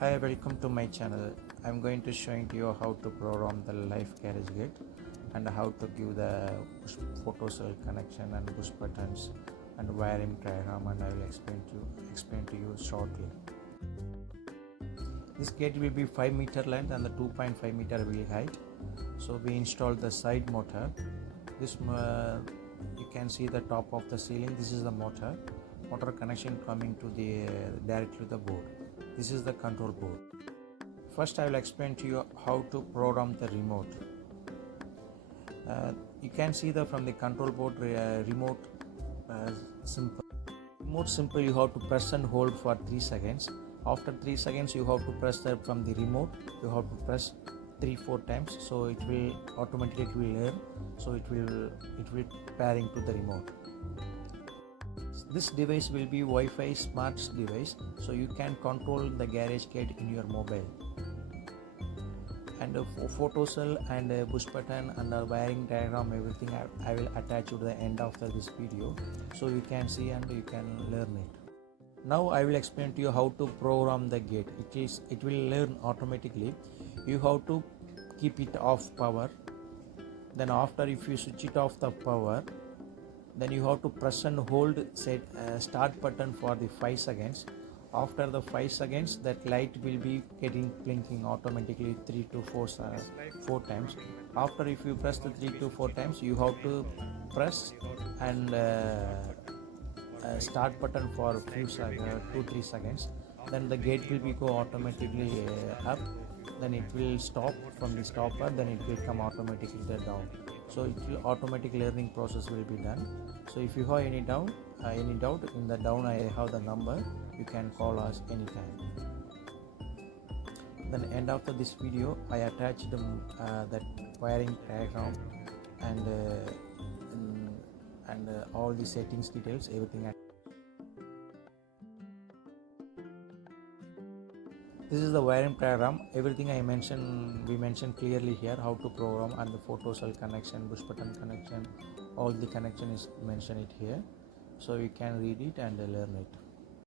Hi, welcome to my channel. I'm going to showing to you how to program the live carriage gate and how to give the photo cell connection and push buttons and wiring diagram, and I will explain to you shortly. This gate will be 5 meter length and the 2.5 meter wheel height. So we installed the side motor. This you can see the top of the ceiling. This is the motor connection coming to the directly to the board. This is the control board. First I will explain to you how to program the remote. You can see the from the control board remote simple. Remote simple, you have to press and hold for 3 seconds. After 3 seconds you have to press that from the remote. You have to press 3-4 times, so it will automatically learn. So it will pairing to the remote. This device will be Wi-Fi smart device, so you can control the garage gate in your mobile. And photo cell and push button and wiring diagram, everything I will attach to the end of this video, so you can see and you can learn it. Now I will explain to you how to program the gate. It will learn automatically. You have to keep it off power. Then after, if you switch it off the power, then you have to press and hold start button for the 5 seconds. After the 5 seconds, that light will be getting blinking automatically 3 to 4 times. After, if you press the 3 to 4 times, you have to press and start button for few 2-3 seconds. Then the gate will be go automatically up. Then it will stop from the stopper. Then it will come automatically down. So it will automatic learning process will be done. So if you have any doubt in the down, I have the number. You can call us anytime. Then end after this video, I attached that wiring diagram and all the settings details, everything. This is the wiring diagram. Everything we mentioned clearly here how to program, and the photo cell connection, push button connection, all the connection is mentioned it here, so you can read it and learn it.